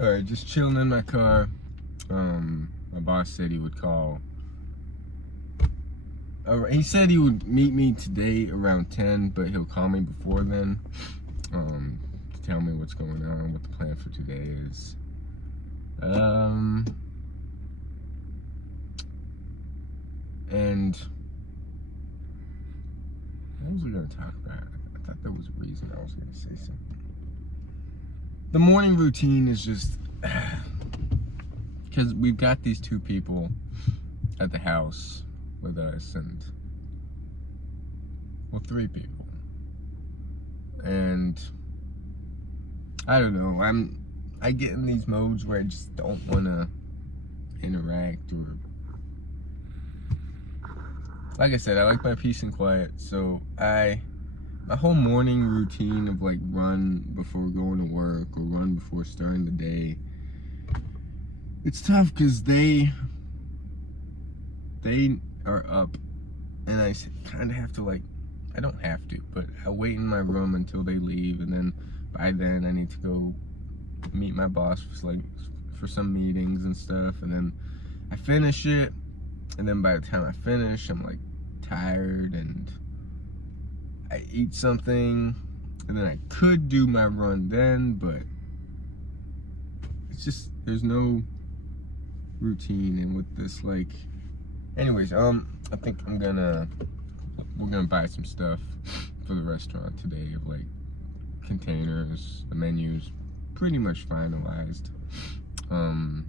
Alright, just chilling in my car. My boss said he would call. He said he would meet me today around 10, but he'll call me before then to tell me what's going on, what the plan for today is. And what was we going to talk about? I thought there was a reason I was going to say something. The morning routine is just because we've got these two people at the house with us, and well, three people, and I don't know, I get in these modes where I just don't want to interact, or like I said, I like my peace and quiet. So my whole morning routine of like run before going to work or run before starting the day, it's tough because they are up, and I kind of have to, like, I don't have to, but I wait in my room until they leave, and then by then I need to go meet my boss for some meetings and stuff, and then I finish it, and then by the time I finish, I'm like tired, and I eat something, and then I could do my run then, but it's just, there's no routine. And with this, like, anyways, I think we're gonna buy some stuff for the restaurant today, of like containers. The menu's pretty much finalized, and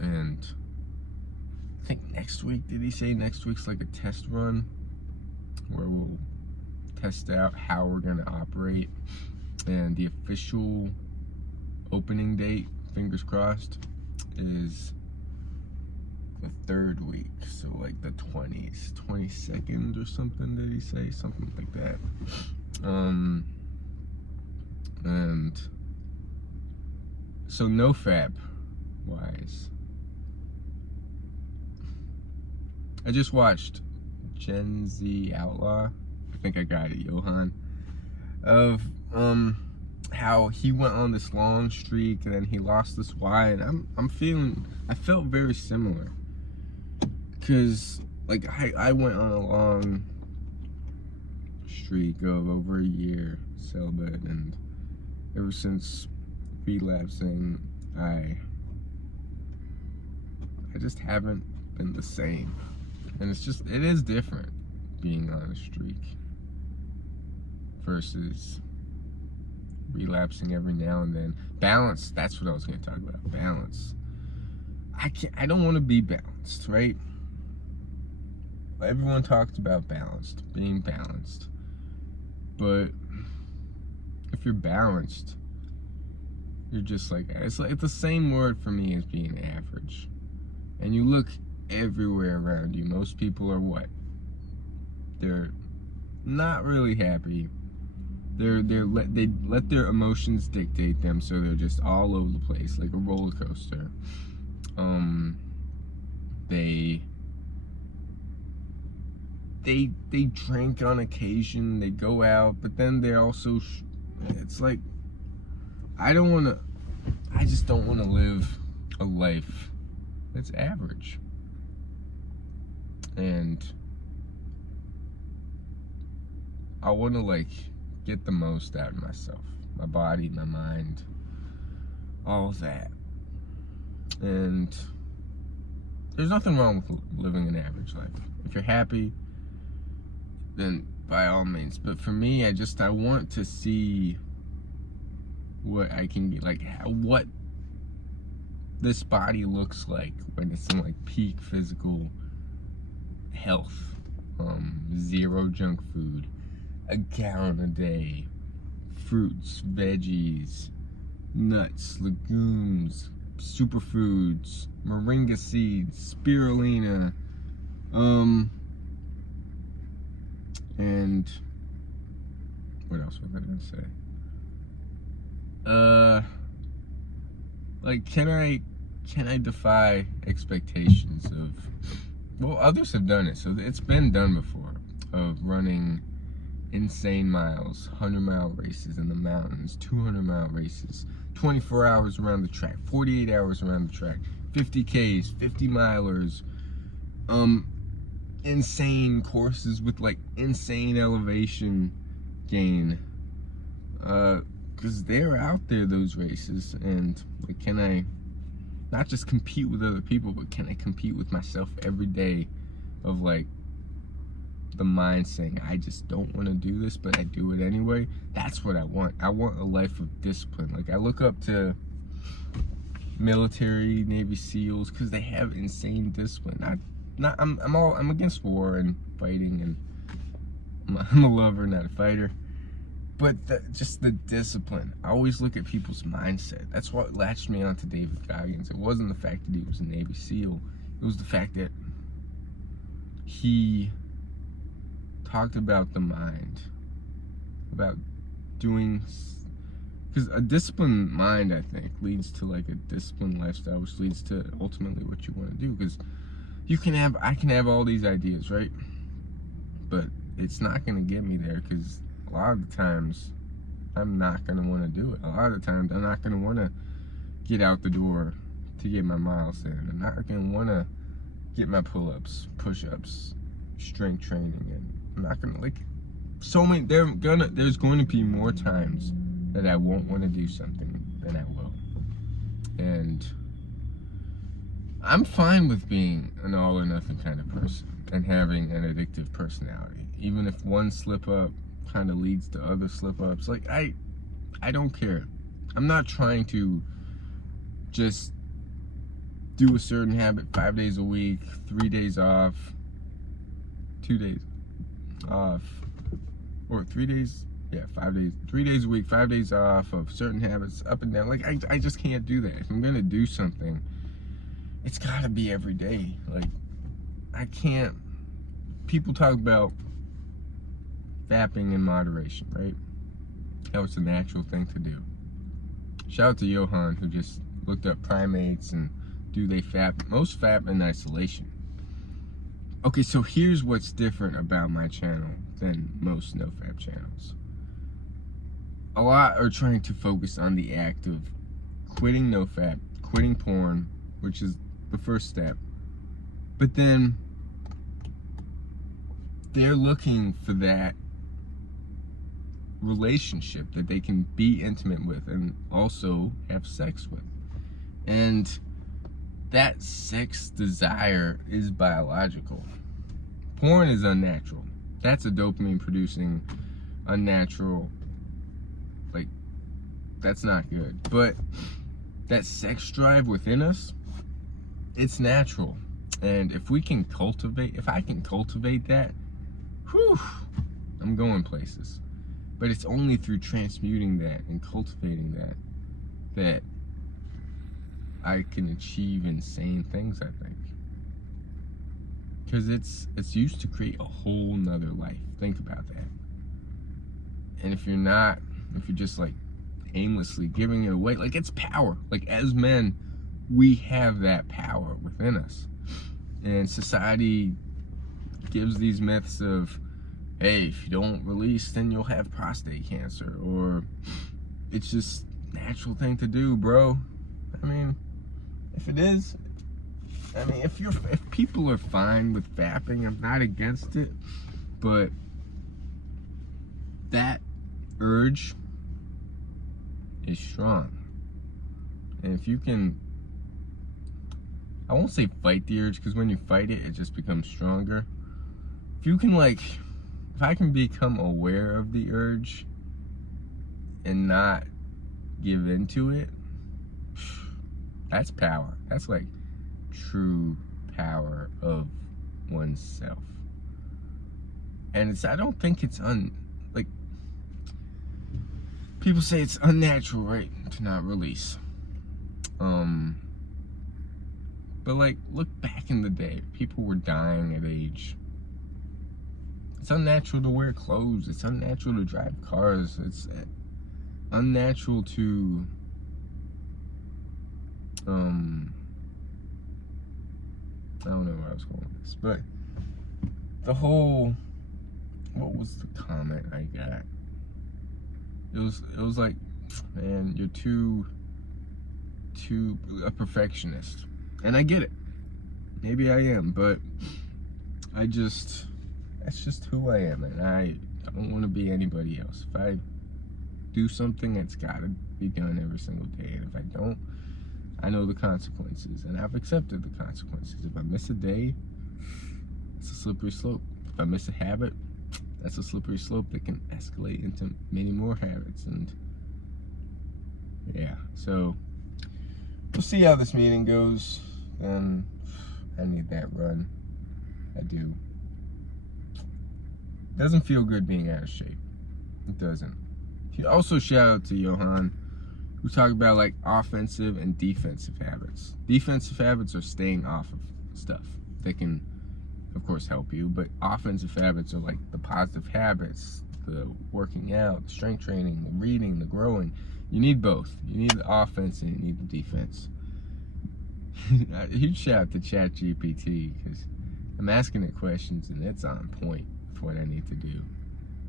I think next week, did he say next week's like a test run where we'll test out how we're gonna operate, and the official opening date, fingers crossed, is the third week, so like the 22nd or something. Did he say something like that? And so NoFap wise, I just watched Gen Z Outlaw, I think I got it, Johan, of how he went on this long streak and then he lost this Y, and I felt very similar, because like I went on a long streak of over a year celibate, and ever since relapsing, I just haven't been the same, and it is different being on a streak versus relapsing every now and then. Balance, that's what I was going to talk about. Balance. I don't want to be balanced, right? Everyone talks about being balanced. But if you're balanced, you're just like, it's like the same word for me as being average. And you look everywhere around you, most people are what? They're not really happy. They let their emotions dictate them, so they're just all over the place, like a roller coaster. They drink on occasion, they go out, but then they're also, it's like, I just don't want to live a life that's average. And I want to, like, get the most out of myself, my body, my mind, all of that. And there's nothing wrong with living an average life. If you're happy, then by all means. But for me, I want to see what I can be, like, what this body looks like when it's in like peak physical health. 0 junk food, a gallon a day, fruits, veggies, nuts, legumes, superfoods, moringa seeds, spirulina, and what else was I gonna say? Like, can I defy expectations of, well, others have done it, so it's been done before, of running insane miles, 100-mile races in the mountains, 200-mile races, 24 hours around the track, 48 hours around the track, 50Ks, 50 milers, insane courses with like insane elevation gain, because they're out there, those races. And like, can I not just compete with other people, but can I compete with myself every day, of like the mind saying, I just don't want to do this, but I do it anyway. That's what I want. I want a life of discipline. Like, I look up to military, Navy SEALs, because they have insane discipline. I'm against war and fighting, and I'm a lover, not a fighter. But just the discipline. I always look at people's mindset. That's what latched me onto David Goggins. It wasn't the fact that he was a Navy SEAL. It was the fact that he talked about the mind, about doing, because a disciplined mind, I think, leads to like a disciplined lifestyle, which leads to ultimately what you want to do. Because I can have all these ideas, right? But it's not going to get me there, because a lot of the times I'm not going to want to do it. A lot of the times I'm not going to want to get out the door to get my miles in. I'm not going to want to get my pull-ups, push-ups, strength training, and I'm not going to, like, so many, there's going to be more times that I won't want to do something than I will. And I'm fine with being an all or nothing kind of person and having an addictive personality. Even if one slip up kind of leads to other slip ups, like, I don't care. I'm not trying to just do a certain habit 5 days a week, 3 days off, 2 days off, or 3 days, 5 days, 3 days a week, 5 days off of certain habits, up and down. Like, I just can't do that. If I'm gonna do something, it's gotta be every day. Like, I can't. People talk about fapping in moderation, right? How it's a natural thing to do. Shout out to Johan, who just looked up primates and do they fap. Most fap in isolation. Okay, so here's what's different about my channel than most NoFap channels. A lot are trying to focus on the act of quitting NoFap, quitting porn, which is the first step. But then they're looking for that relationship that they can be intimate with and also have sex with. And that sex desire is biological. Porn is unnatural. That's a dopamine producing, unnatural, like, that's not good. But that sex drive within us, it's natural. And if I can cultivate that, whew, I'm going places. But it's only through transmuting that and cultivating that I can achieve insane things, I think. Because it's used to create a whole nother life. Think about that. And if you're just like aimlessly giving it away, like, it's power. Like, as men, we have that power within us. And society gives these myths of, hey, if you don't release, then you'll have prostate cancer, or it's just natural thing to do, bro. I mean, if it is, if people are fine with fapping, I'm not against it, but that urge is strong. And if you can, I won't say fight the urge, because when you fight it, it just becomes stronger. If you can, like, if I can become aware of the urge and not give into it, that's power. That's like true power of oneself. And I don't think it's like, people say it's unnatural, right, to not release. But like, look back in the day, people were dying at age. It's unnatural to wear clothes. It's unnatural to drive cars. It's unnatural to I don't know where I was going with this, but the whole, what was the comment I got? It was like, man, you're too a perfectionist. And I get it. Maybe I am, but that's just who I am, and I don't want to be anybody else. If I do something, it's got to be done every single day, and if I don't, I know the consequences, and I've accepted the consequences. If I miss a day, it's a slippery slope. If I miss a habit, that's a slippery slope that can escalate into many more habits. And yeah, so we'll see how this meeting goes. And I need that run. I do. It doesn't feel good being out of shape. It doesn't. Also, shout out to Johan, who talked about like offensive and defensive habits. Defensive habits are staying off of stuff. They can, of course, help you, but offensive habits are like the positive habits, the working out, the strength training, the reading, the growing. You need both. You need the offense and you need the defense. A huge shout out to ChatGPT, because I'm asking it questions and it's on point with what I need to do.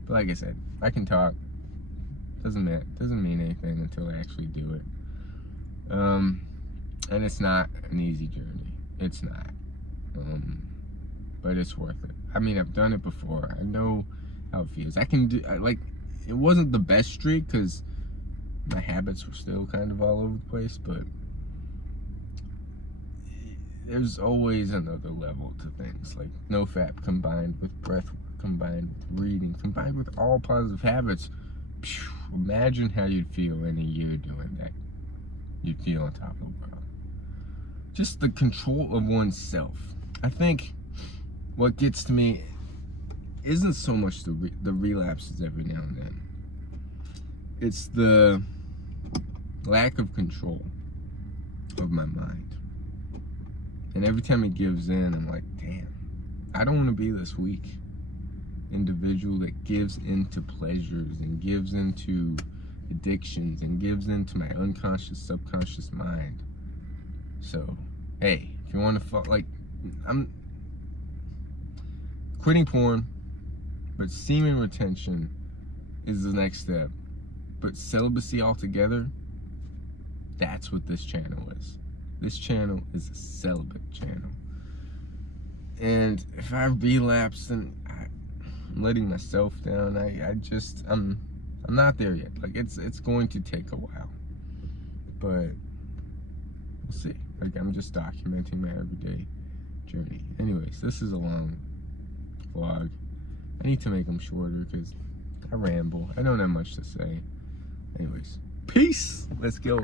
But like I said, I can talk. Doesn't mean anything until I actually do it. And it's not an easy journey. It's not. But it's worth it. I mean, I've done it before. I know how it feels. It wasn't the best streak because my habits were still kind of all over the place, but there's always another level to things, like NoFap combined with breath work, combined with reading, combined with all positive habits. Imagine how you'd feel in a year doing that. You'd feel on top of the world. Just the control of oneself. I think what gets to me isn't so much the relapses every now and then. It's the lack of control of my mind. And every time it gives in, I'm like, damn, I don't want to be this weak individual that gives into pleasures and gives into addictions and gives into my unconscious, subconscious mind. So, hey, if you want to I'm quitting porn, but semen retention is the next step. But celibacy altogether, that's what this channel is. This channel is a celibate channel. And if I relapse, then I'm letting myself down. I'm not there yet. Like, it's going to take a while. But we'll see. Like, I'm just documenting my everyday journey. Anyways, this is a long vlog. I need to make them shorter because I ramble. I don't have much to say. Anyways, peace. Let's go.